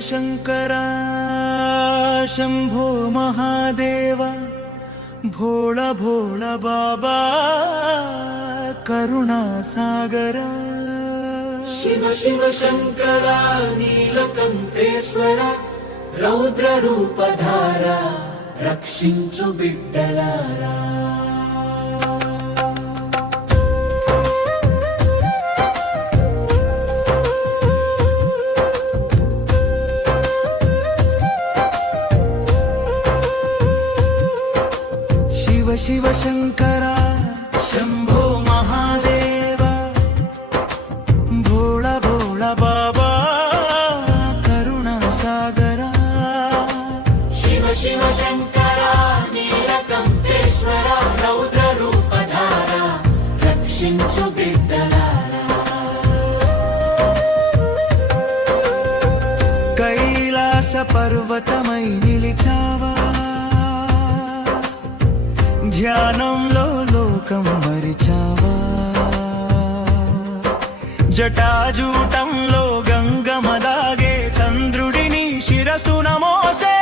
శంకరా శంభో మహాదేవ భోళ భోళ బాబా కరుణా సాగరా శివ శివ శంకర నీలకంఠేశ్వర రౌద్ర రూపధార రక్షించు బిడ్డలారా శివ శంకర శంభో మహాదేవ భోళ భోళ బాబా కరుణా సాగరా శివ శివ శంకర నీలకంఠేశ్వర రౌద్ర రూపధార రక్షించు బిడ్డలారా కైలాస పర్వతమై నిలిచావా ధ్యానంలో లోకం మరిచావా జటాజూటంలో గంగమదాగే చంద్రుడిని శిరసున మోసే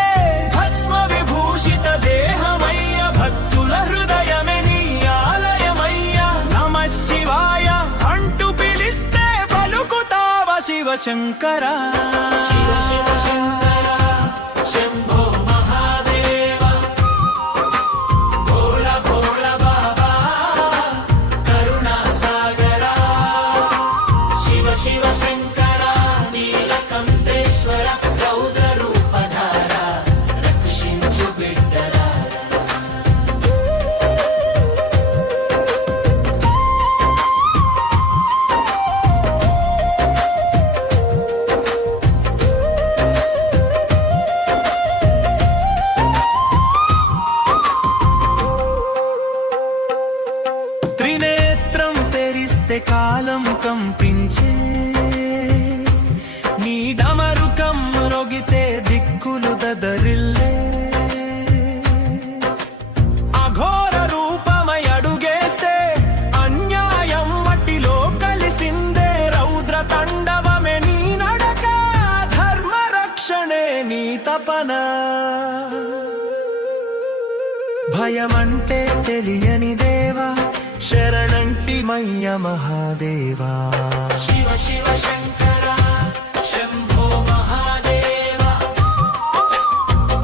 భస్మ విభూషిత దేహమయ్య భక్తుల హృదయమే నీ ఆలయమయ్య నమః శివాయ అంటూ పిలిస్తే పలుకుతావా శివ శంకరా శివ శివ శంకర శంభో మహాదేవ భోళ భోళ బాబా కరుణా సాగరా శివ శివ శంకర నీలకంఠేశ్వర రౌద్ర రూపధార రక్షించు బిడ్డలారా త్రినేత్రం తెరిస్తే కాలం కంపించే నీ డమరుకం రొగితే దిక్కులు దదరిల్లే అఘోర రూపమై అడుగేస్తే అన్యాయం మట్టిలో కలిసిందే రౌద్ర తండవమే నీ నడక ధర్మ రక్షణే నీ తపన భయమంటే తెలియని దేవా శరణంటి మయ్య మహాదేవా శివ శివ శంకర శంభో మహాదేవ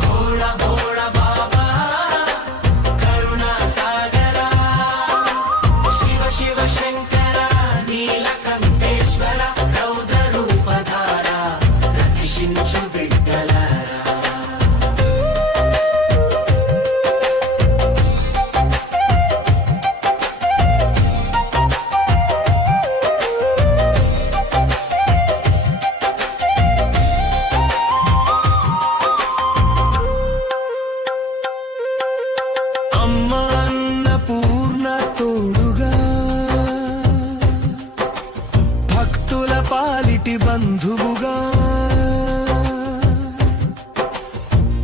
భోళ భోళ బాబా కరుణా సాగరా శివ శివ శంకర నీలకంఠేశ్వర రౌద్ర రూపధార రక్షించు బిడ్డలారా అమ్మ అన్నపూర్ణ తోడుగా భక్తుల పాలిటి బంధువుగా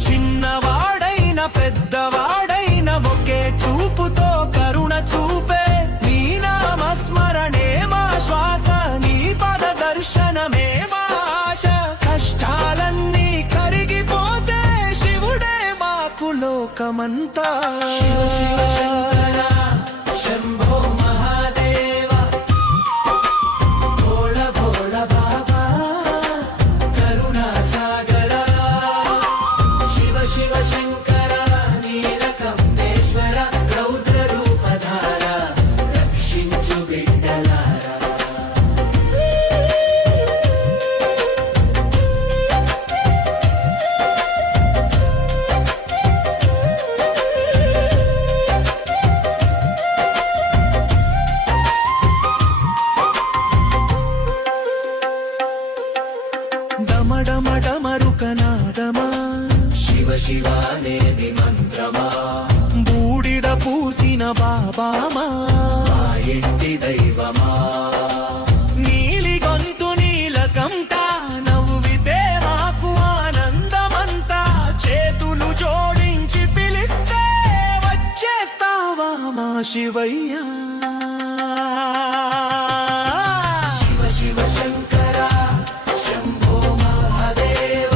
చిన్నవాడైన పెద్దవాడైన ఒకే చూపుతో కరుణ చూపే నీ నామస్మరణే మా శ్వాస నీ పద దర్శనమే మా ఆశ కష్టాలన్నీ కరిగిపోతే శివుడే మాకు లోకమంతా శివ శివ శంకర శంభో మహాదేవ భోళ భోళ బాబా కరుణా సాగరా శివ శివ శంకర నీలకంఠేశ్వర రౌద్ర రూపధార రక్షించు బిడ్డలారా డమడమడమరుకనాదమా శివ శివ అనేది మంత్రమా బూడిద పూసిన బాబామా మా ఇంటి దైవమా నీలి గొంతు నీలకంఠ నవ్వితే మాకు ఆనందమంతా చేతులు జోడించి పిలిస్తే వచ్చేస్తావా మా శివయ్యా శివ శివ శంకర శంభో మహాదేవ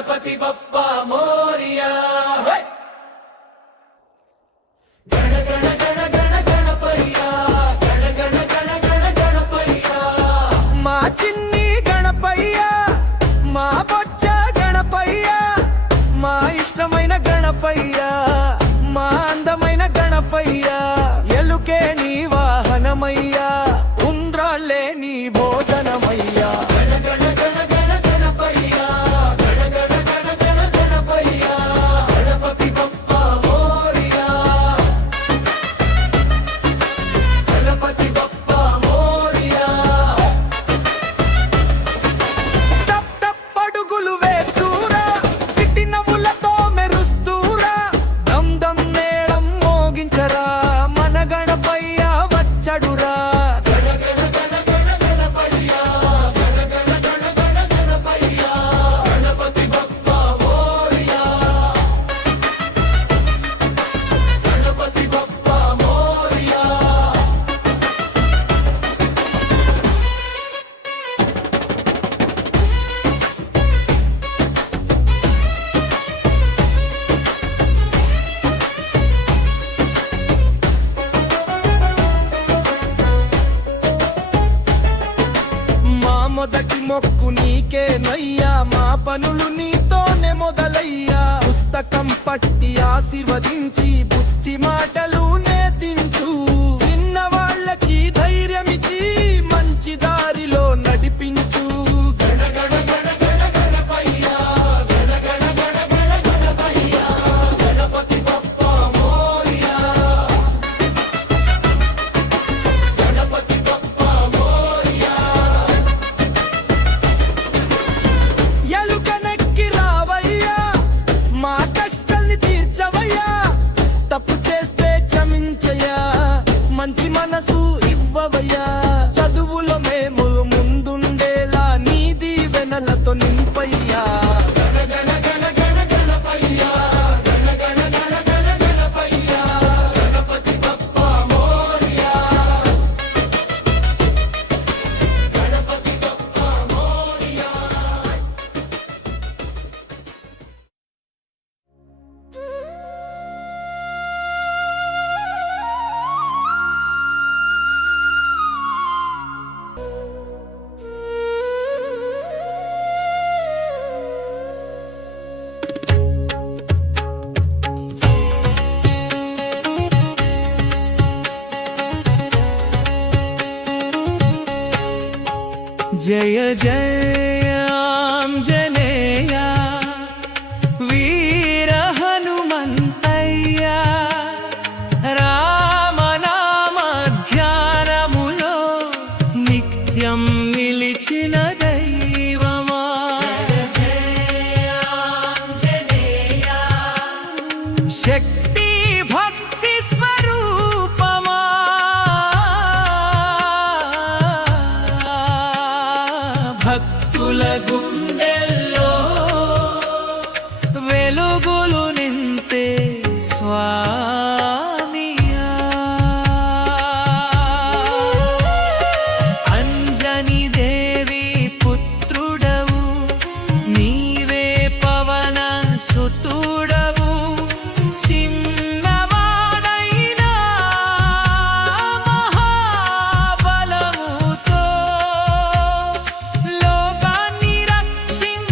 గణపతి బప్పా మోరియా గణ గణ గణ గణ గణపయ్యా గణ గణ గణ గణ గణపయ్యా మా చిన్ని గణపయ్య మా బొచ్చ గణపయ్య మా ఇష్టమైన గణపయ్య మా అందమైన గణపయ్య ఎలుకే నీ వాహనమయ్యా ఉండ్రాళ్ళే నీ భోజనమయ్యా గణ గణ గణ గణ గణపయ్యా గణ గణ గణ గణ గణపయ్యా గణపతి బప్పా మోరియా గణపతి బప్పా మోరియా టప్ టప్ అడుగులు వేస్తూరా చిట్టి నవ్వులతో మెరుస్తూరా దమ్ దమ్ మేళం మోగించరా మన గణపయ్య వచ్చడురా గణ గణ గణ గణ గణపయ్యా గణ గణ గణ గణ గణపయ్యా గణపతి బప్పా మోరియా గణపతి బప్పా మోరియా మా మొదటి మొక్కు నీకే నయ్యా మా పనులు నీతోనే మొదలయ్యా పుస్తకం పట్టి ఆశీర్వదించి బుద్ధి మాటలు నేర్పించు చిన్నవాళ్ళకి ధైర్యమిచ్చి మంచి దారిలో నడిపించు గణ గణ గణ గణ గణపయ్యా గణ గణ గణ గణ గణపయ్యా గణపతి బప్పా మోరియా గణపతి బప్పా మోరియా ఎలుకనెక్కి రావయ్యా మా కష్టాల్ని తీర్చవయ్యా తప్పు చేస్తే క్షమించయ్యా మంచి మనసు ఇవ్వవయ్యా చదువులో మేము ముందుండేలా నీ దీవెనలతో నింపయ్యా గణ గణ గణ గణ గణపయ్యా గణ గణ గణ గణ గణపయ్యా గణపతి బప్పా మోరియా గణపతి బప్పా మోరియా జయ జయ ఆంజనేయ వీర హనుమంతయ్య రామనామ ధ్యానములో నిత్యం నిలిచిన దైవమా శక్తి భక్తి స్వరూపమా భక్తుల గుండెల్లో వెలుగులు నింతే స్వామియా అంజని దేవి పుత్రుడవు నీవే పవన సుతుడవు చిన్నవాడైనా మహాబలముతో లోకాన్ని రక్షించ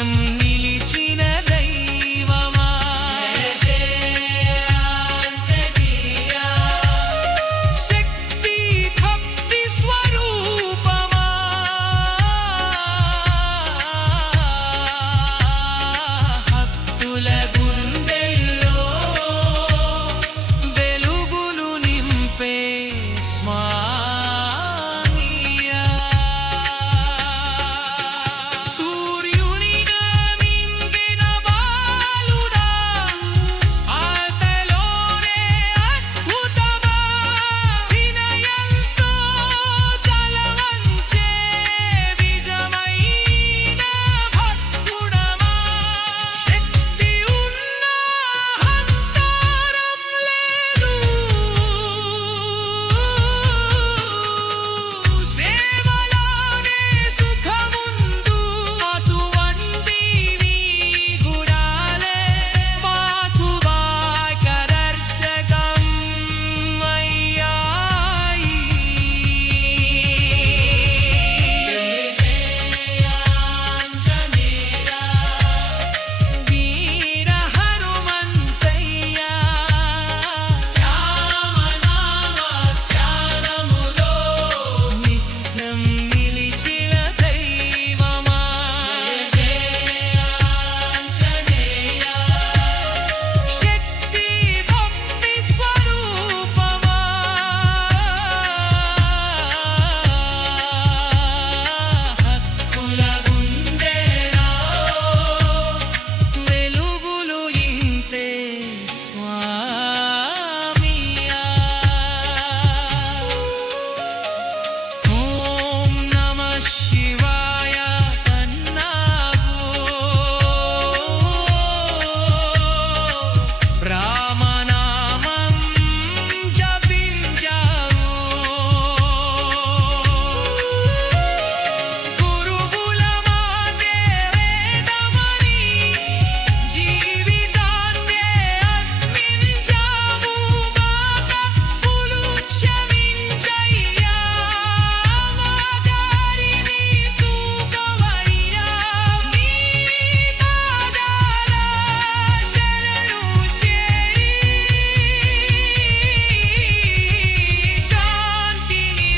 నిత్యం నిలిచిన దైవమా శక్తి భక్తి స్వరూపమా భక్తుల గుండెల్లో వెలుగులు నింపే స్వామియా సూర్యునిగా మింగిన బాలుడా ఆతలోనే అద్భుతమా వినయంతో తలవంచే విజమైన భక్తుడమా శక్తి ఉన్న అహంకారం లేదు సేవలోనే సుఖముందు అటువంటి గుణాలే మార్గదర్శకం అయ్యాయి వీర హనుమంతయ్య రామనామధ్యానములో నిత్యం నిలిచిన దైవమా శక్తి భక్తి స్వరూపమా హక్కుల గుండెలో వెలుగులు ఇంతే స్వామియా ఓం నమః శివాయ అన్నావు రామనామం జపించావు గురువుల మాటే వేదమని జీవితాన్నే అర్పించావు మా తప్పులు క్షమించయ్యా మా దారిని చూపవయ్యా నీ పాదాల శరణు చేరి శాంతిని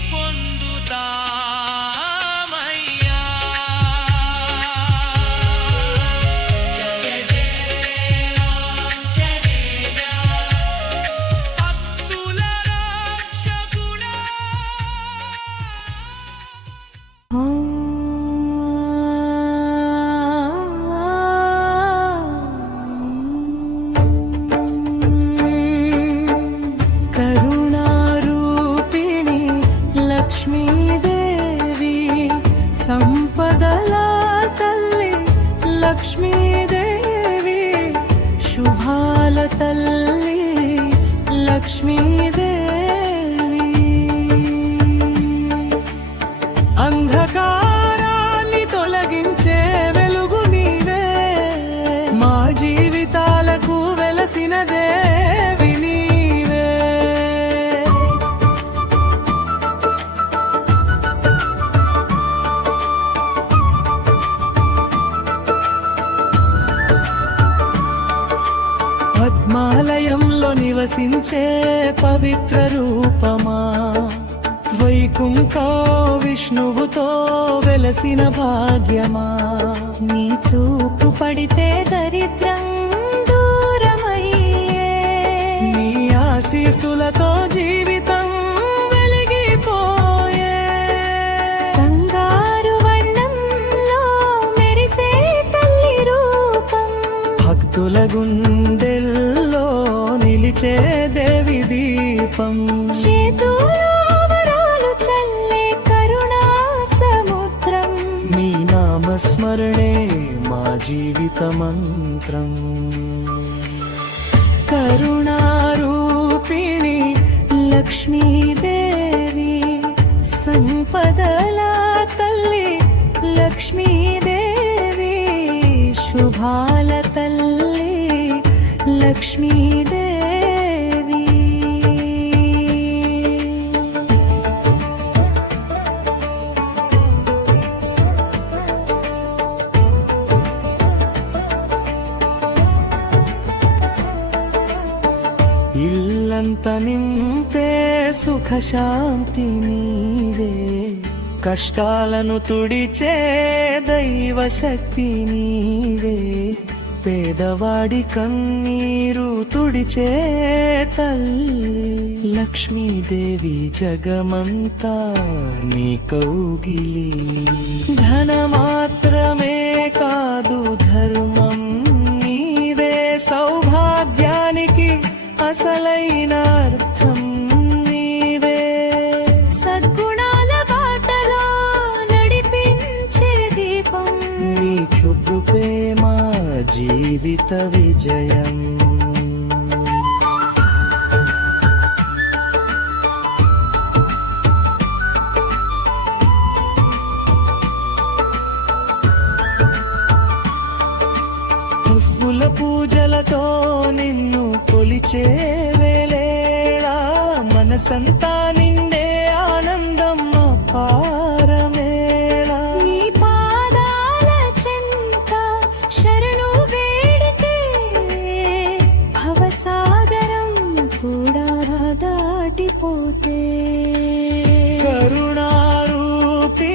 పొందుతామయ్యా భక్తుల రక్షకుడా కరుణారూపిణి లక్ష్మీదేవి సంపదల తల్లి లక్ష్మీదేవి శుభాల తల్లి లక్ష్మీదేవి అంధకారాన్ని తొలగించే వెలుగు నీవే మా జీవితాలకు వెలసిన దేవి నీవే పద్మాలయంలో నివసించే పవిత్ర రూపమా వైకుంఠో విష్ణువుతో వెలసిన భాగ్యమా నీ చూపు పడితే దరిద్రం దూరమయ్యే నీ ఆశీసులతో జీవితం వెలిగిపోయే బంగారు వర్ణంలో మెరిసే తల్లి రూపం భక్తుల గుండెల్లో నిలిచే దేవి దీపం చేతులో వరాలు చల్లే కరుణా సముద్రం నీ నామస్మరణే మా జీవిత మంత్రం కరుణారూపిణి లక్ష్మీదేవి సంపదల తల్లి లక్ష్మీదేవి శుభాల తల్లి లక్ష్మీదేవి మనసంత నింపే సుఖ శాంతి నీవే కష్టాలను తుడిచే దైవ శక్తి నీవే పేదవాడి కన్నీరు తుడిచే తల్లి లక్ష్మీదేవి జగమంతా నీ కౌగిలి ధన మాత్రమే కాదు ధర్మం నీవే సౌభాగ్యానికి అసలైన అర్థం నీవే సద్గుణాల బాటలో నడిపించే దీపం నీ కృపే మా జీవిత విజయం పువ్వుల పూజలతో నిన్ను కొలిచే వేళ మనసంతా నిండే ఆనందం అపారమేళ నీ పాదాల చెంత శరణు వేడితే భవసాగరం కూడా దాటిపోతే కరుణారూపి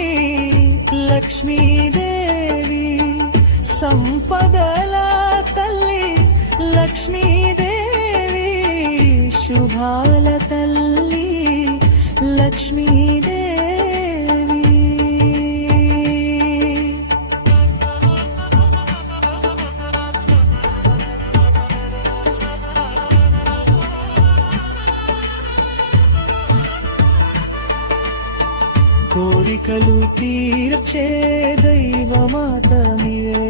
లక్ష్మీదేవి సంపదల తల్లి లక్ష్మీదేవి శుభాల తల్లి లక్ష్మీదేవి కోరికలు తీర్చే దైవమాతమివే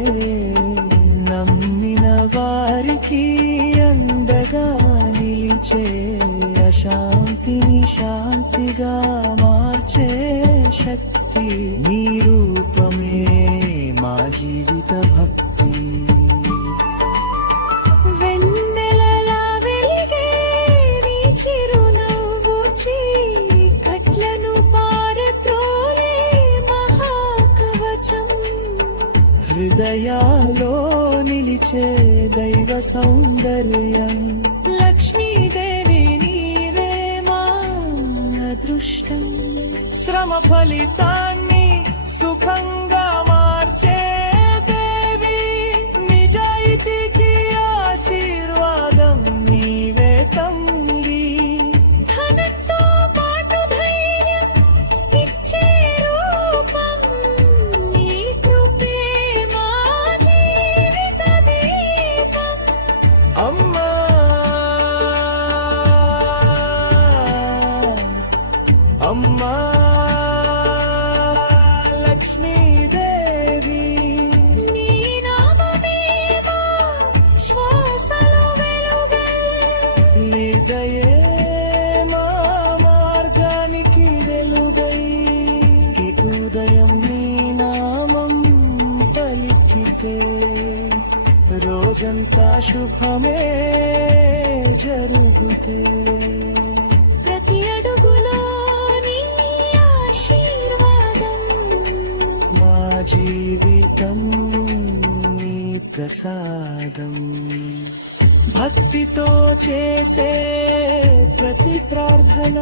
నమ్మిన వారికి అండగా నిలిచే అశాంతిని శాంతిగా మార్చే శక్తి నీ రూపమే మా జీవిత భక్తి వెన్నెలలా వెలిగే నీ చిరునవ్వు చీకట్లను పారద్రోలే మహాకవచం హృదయాలో నిలిచే దైవ సౌందర్యం లక్ష్మీదేవి నీవే మా అదృష్టం శ్రమ ఫలితాన్ని సుఖంగా మార్చే దేవి నిజాయితీకి ఆశీర్వాదం నీవే తల్లి ధనంతో పాటు ధైర్యం ఇచ్చే రూపం నీ కృపే మా జీవిత దీపం అమ్మా అమ్మా లక్ష్మీదేవి నీ నామమే మా శ్వాసలో వెలుగే నీ దయే మా మార్గానికి వెలుగై ఈ ఉదయం నీ నామం పలికితే రోజంతా శుభమే జరుగుతే ప్రతి అడుగులో నీ ఆశీర్వాదం మా జీవితం నీ ప్రసాదం భక్తితో చేసే ప్రతి ప్రార్థన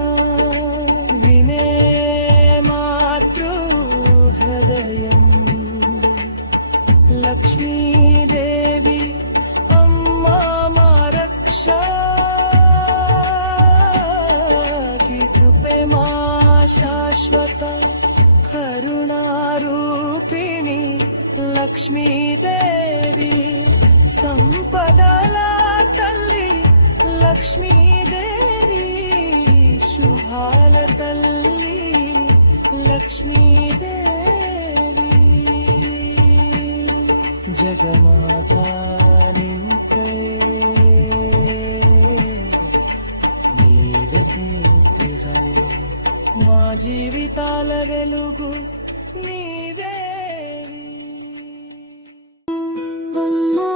వినే మాతృ హృదయం లక్ష్మీదేవి అమ్మా మా రక్ష కృపే మా శాశ్వత కరుణారూపిణి లక్ష్మీదేవి సంపదల తల్లి లక్ష్మీదేవి శుభాల తల్లి లక్ష్మీదేవి జగమాత నింపే నీవే నిజం మా జీవితాల వెలుగు నీవే అమ్మా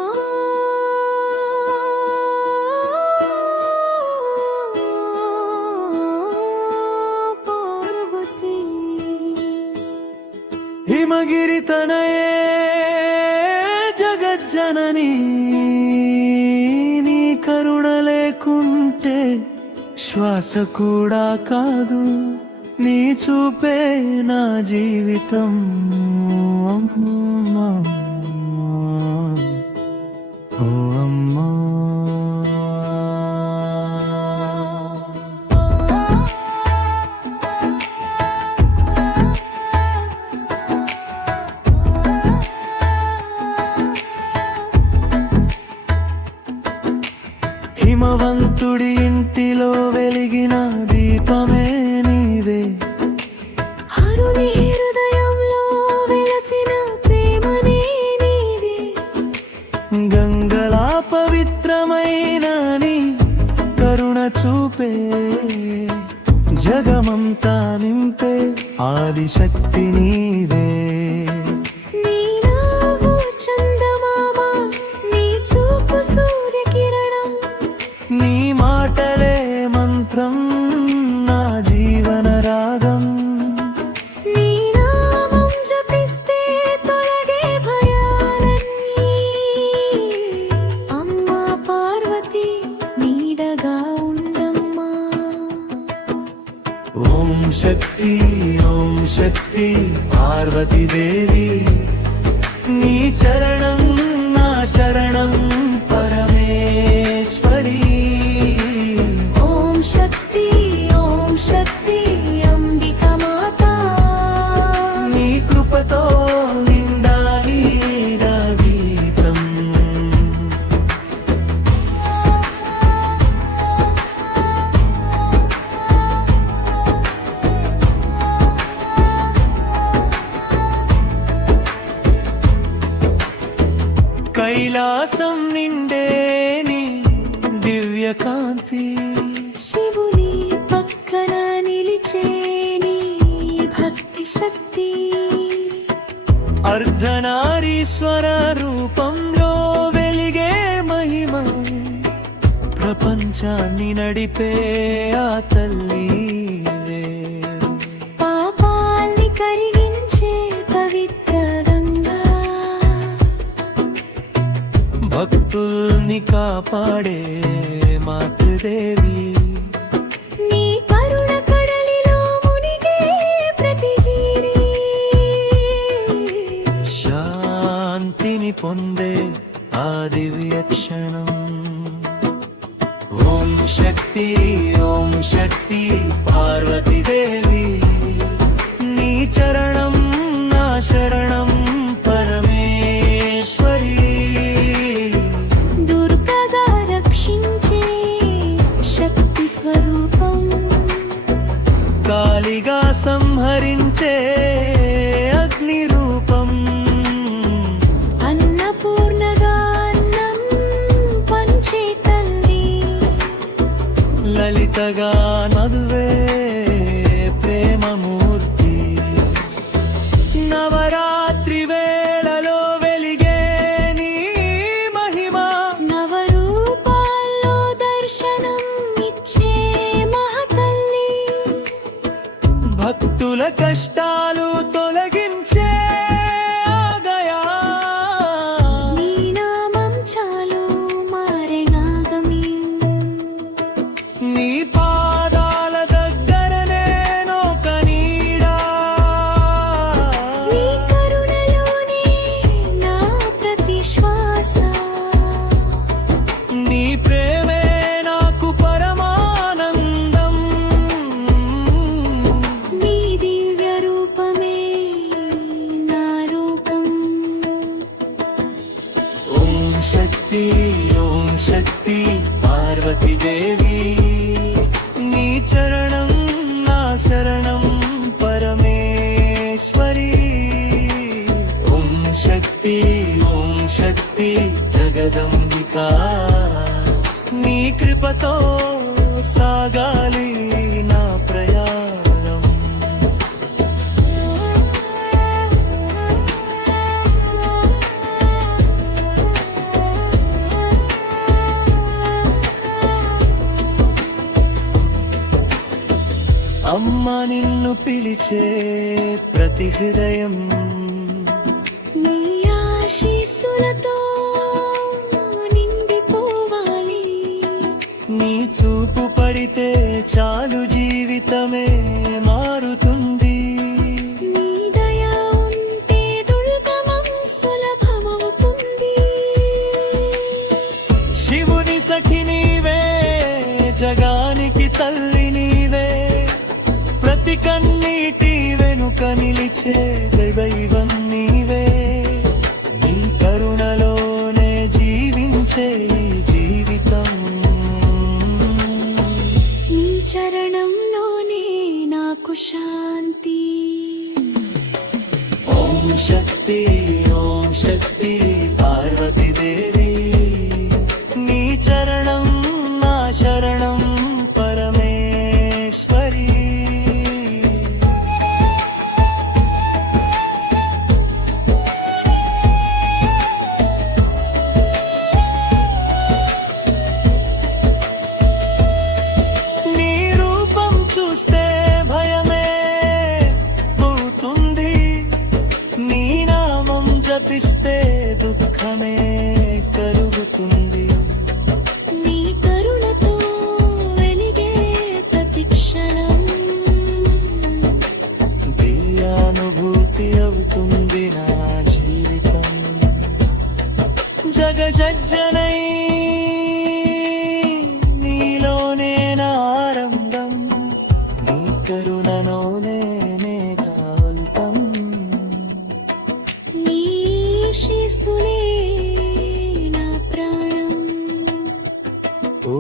పార్వతీ హిమగిరి తనయే జగజ్జనని నీ కరుణ లేకుంటే శ్వాస కూడా కాదు నీ చూపే నా జీవితం అమ్మా ఓ అమ్మా హిమవంతుడి ఇంటిలో వెలిగిన దీపమే నీవే హరుని హృదయంలో వెలసిన ప్రేమనే నీవే గంగలా పవిత్రమైన నీ కరుణ చూపే జగమంతా నింపే ఆదిశక్తి నీవే నీ నవ్వు చందమామ నీ చూపు సూర్యకిరణం నీ మాటలే మంత్రం నా జీవన రాగం నీ నామం జపిస్తే తొలగే భయాలన్నీ అమ్మా పార్వతి నీడగా ఉండమ్మా ఓం శక్తి పార్వతీ దేవి నీ చరణం నా శరణం పరమేశ్వరి ఓం శక్తి అంబిక మాతా నీ కృపతో నిండాలి నా గీతం కైలాసం నిండే నీ దివ్య కాంతి శివుని పక్కన నిలిచే నీ భక్తి శక్తి అర్ధనారీశ్వర రూపంలో వెలిగే మహిమ ప్రపంచాన్ని నడిపే ఆ తల్లివే పాపాల్ని కరిగించే పవిత్ర గంగా భక్తుల్ని కాపాడే మాతృదేవి నీ కరుణ కడలిలో మునిగే ప్రతి జీవి శాంతిని పొందే ఆ దివ్య క్షణం ఓం శక్తి పార్వతీ దేవి నీ చరణం నా శరణం పరమేశ్వరి దుర్గగా రక్షించే శక్తి స్వరూపం కాలిగా సంహరించే అగ్ని రూపం అన్నపూర్ణగా అన్నం పంచే తల్లి లలితగా నదువే ప్రేమమూర్తి నవరాత్రి వేళలో వెలిగే నీ మహిమ నవరూపాల్లో దర్శనం ఇచ్చే మహతల్లి భక్తుల కష్టాలు తొలగించే ఆగయా నీ నామం చాలు మారే నాగమి నీ పాదాల దగ్గర నేనొక నీడా నీ కరుణలోనే నా ప్రతి శ్వాస నీ ప్రేమే నాకు పరమానందం నీ దివ్య రూపమే నా రూపం ఓం శక్తి పార్వతీ దేవి నీ చరణం నా శరణం పరమేశ్వరి ఓం శక్తి జగదంబికా నీ కృపతో సాగాలి నా ప్రయాణం అమ్మ నిన్ను పిలిచే ప్రతి హృదయం నీ ఆశీస్సులతో నిండిపోవాలి నీ చూపు పడి పడితే చాలు జీవితమే మారుతుంది. నీ దయ ఉంటే దుర్గమం సులభమవుతుంది. శివుని సఖి నీవే, జగానికి తల్లి నీవే, ప్రతి కన్నీటి వెనుక నిలిచే దైవం నీవే. నీ కరుణలోనే జీవించే ఈ జీవితం, నీ చరణంలోనే నాకు శాంతి. ఓం శక్తి ఓం శక్తి పార్వతీ దేవి, నీ చరణం నా శరణం పరమేశ్వరి. నీ రూపం చూస్తే భయమే పోతుంది, నీ నామం జపిస్తే దుఃఖమే కలుగుతుంది. నీ కరుణతో వెలిగే ప్రతి క్షణం దివ్యానుభూతి అవుతుంది నా జీవితం. జగజ్జనై నీలోనే నా ఆరంభం, నీ కరుణలోనే మేఘాల్తం. నీ శిశులే నా ప్రాణం. ఓ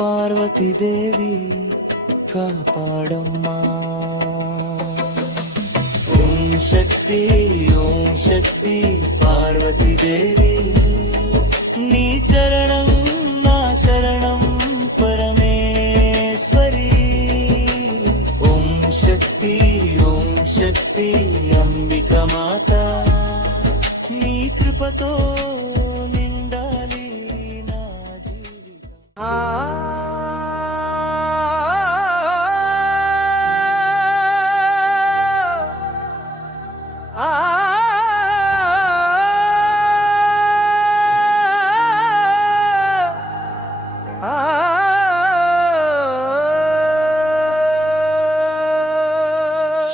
పార్వతీ దేవి కాపాడమ్మా. ఓం శక్తి పార్వతీ దేవి, నీ చరణం నా శరణం పరమేశ్వరి. ఓం శక్తి అంబిక మాత, నీ కృపతో నిండాలి నా జీవితం.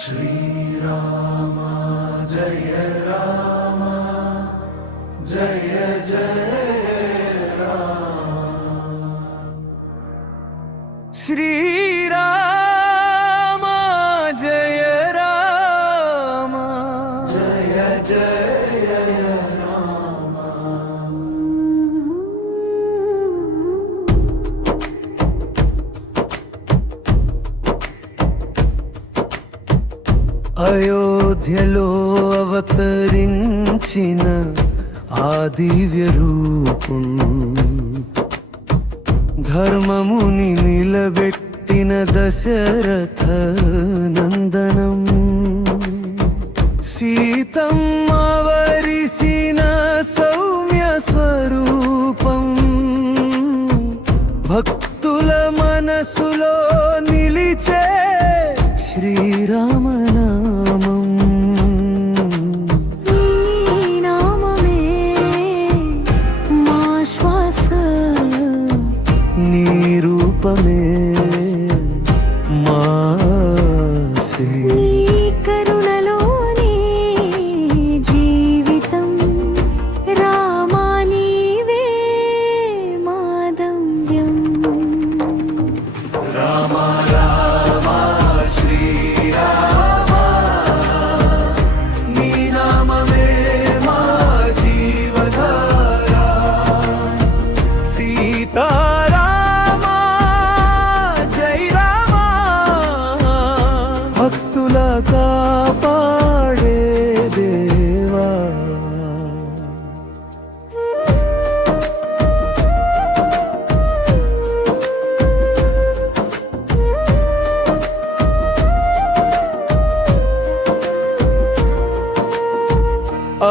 శ్రీరామ జయ రామ జయ జయ రామ. శ్రీరామ జయ రామ జయ జయ రామ. అయోధ్యలో అవతరించిన ఆ దివ్య రూపం, ధర్మముని నిలబెట్టిన దశరథ నందనం. సీతమ్మ వరిసిన సౌమ్య స్వరూపం, భక్తుల మనసులో నిలిచే శ్రీరామనామం. నీ నామమే మా శ్వాస, నీ రూపమే మాసి. నీ కరుణలోనే జీవితం. రామా నీవే మా గమ్యం. రామ రామ శ్రీరామ, నీ నామమే మా జీవధారా. సీతారామ జై రామ, భక్తుల కాపాడే దేవా.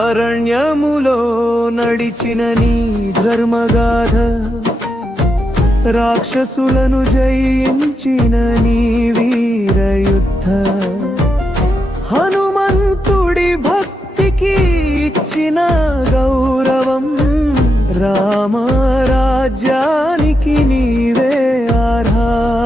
అరణ్యములో నడిచిన నీ ధర్మగాథ, రాక్షసులను జయించిన నీ వీరయుద్ధ, హనుమంతుడి భక్తికి ఇచ్చిన గౌరవం, రామ రాజ్యానికి నీవే ఆధారం.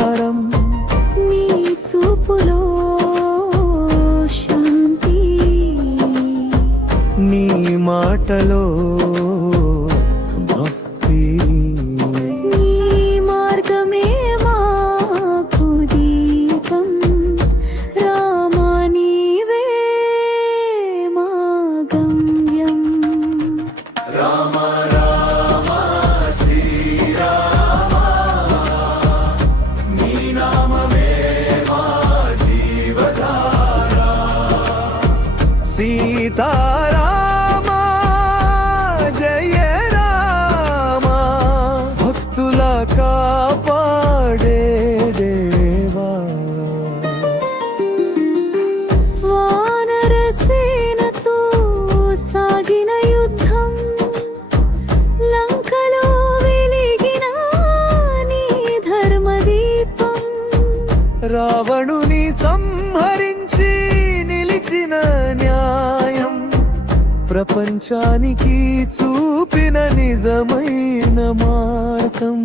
ప్రపంచానికి చూపిన నిజమైన మార్గం.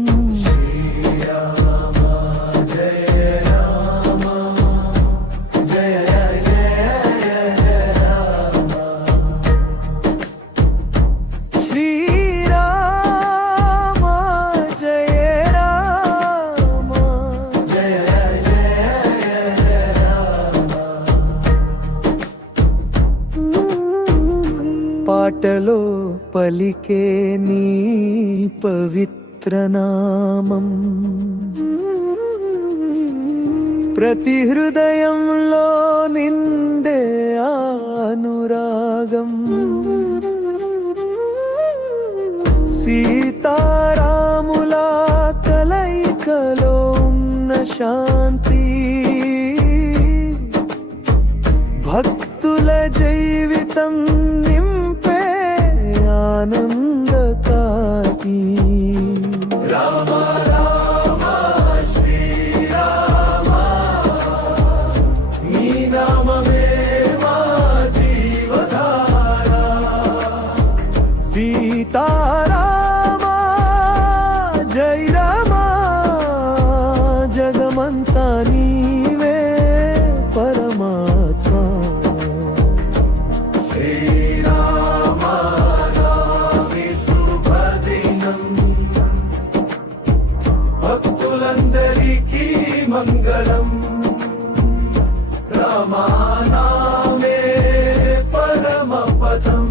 శ్రీరామ జయ రామ జయ పాటలో పలికే నీ పవిత్ర నామం ప్రతి హృదయంలో నిండే అనురాగం. సీతారాముల కలయికలో ఉన్న శాంతి భక్తుల జీవితం నింపే ఆనందకాకి. రామ రామ శ్రీరామ నీ నామమే మా జీవధార. సీతారామ జై రామ జగమంతా నీవే పరమాత్మ. శ్రీరామ రామి శుభదినం భక్తులందరికీ మంగళం. రామానామే పరమ పదం.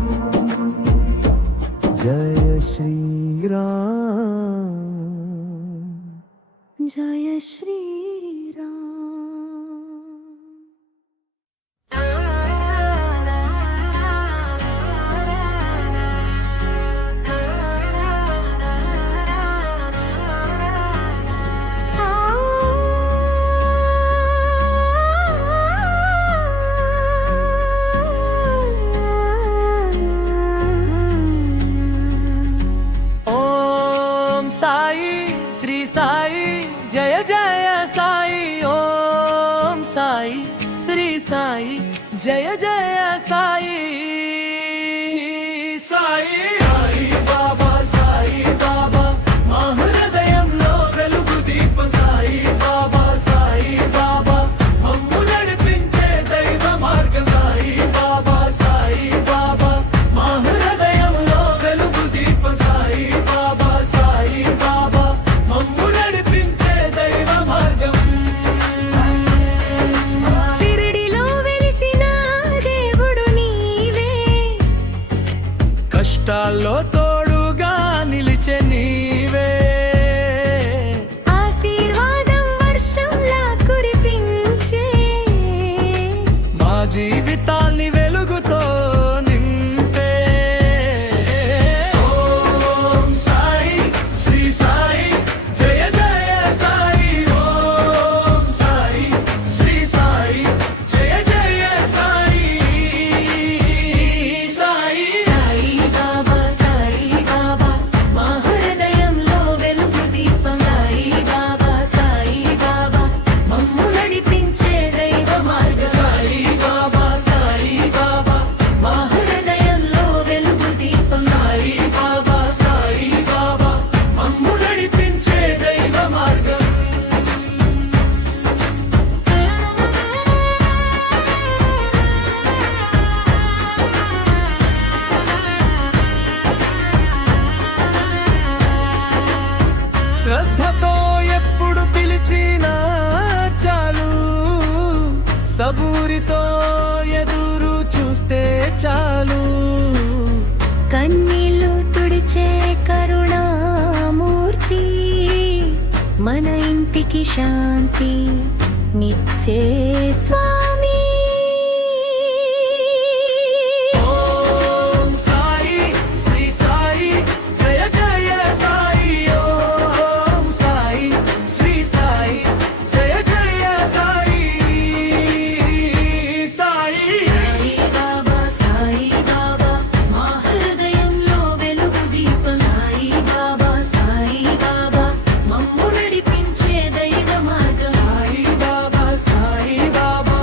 జయ శ్రీరామ్ జయ శ్రీరామ్. ఓం సాయి శ్రీ సాయి జయ జయ సాయి. ఓం సాయి శ్రీ సాయి జయ జయ సాయి. సాయి సాయి బాబా సాయి బాబా మా హృదయంలో వెలుగు దీప. సాయి బాబా సాయి బాబా మమ్ము నడిపించే దైవ మార్గ. సాయి బాబా సాయి బాబా మా హృదయంలో వెలుగు దీప. సాయి బాబా సాయి బాబా మమ్ము నడిపించే దైవ మార్గం. షిరిడిలో వెలిసిన దేవుడు నీవే, కష్టాల్లో తోడుగా నిలిచే నీవే. ఆశీర్వాదం వర్షంలా కురిపించే మా జీవితాల్ని వెలుగుతో నింపే. ఓం సాయి శ్రీ సాయి జయ జయ సాయి. ఓం సాయి శ్రీ సాయి జయ జయ సాయి. సాయి సాయి బాబా సాయి బాబా మా హృదయంలో వెలుగు దీపం. సాయి బాబా సాయి బాబా మమ్ము నడిపించే దైవ మార్గం. సాయి బాబా సాయి బాబా మా హృదయంలో వెలుగు దీపం. సాయి బాబా సాయి బాబా మమ్ము నడిపించే దైవ మార్గం. శ్రద్ధతో ఎప్పుడు పిలిచినా చాలు, సబూరితో ఎదురు చూస్తే చాలు. కన్నీళ్లు తుడిచే కరుణామూర్తి మన ఇంటికి శాంతి నిచ్చే స్వామి. ఓం సాయి శ్రీ సాయి జయ జయ సాయి. ఓం సాయి శ్రీ సాయి జయ జయ సాయి. సాయి సాయి బాబా సాయి బాబా మా హృదయంలో వెలుగు దీపం. సాయి బాబా సాయి బాబా మమ్ము నడిపించే దైవ మార్గం. సాయి బాబా సాయి బాబా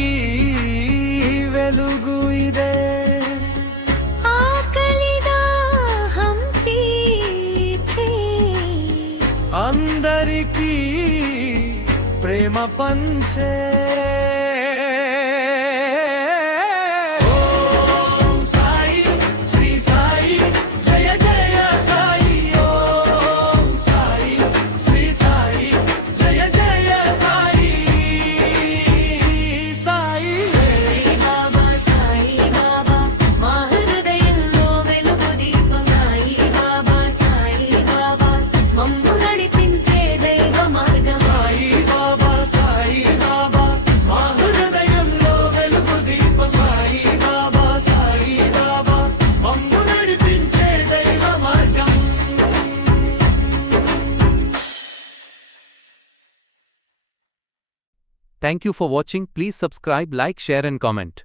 అందరికీ వెలుగు ఇదే ఆకలిదాహం తీర్చే అందరికీ ప్రేమ పంచే ఓం సాయి శ్రీ సాయి జయ జయ సాయి ఓం సాయి శ్రీ సాయి జయ జయ సాయి సాయి బాబా సాయి బాబా మా హృదయంలో వెలుగు దీపం సాయి బాబా మమ్ము నడిపించే దైవ మార్గం సాయి బాబా మా హృదయంలో వెలుగు దీపం సాయి బాబా మమ్ము నడిపించే దైవ మార్గం. Thank you for watching. Please subscribe, like, share and comment.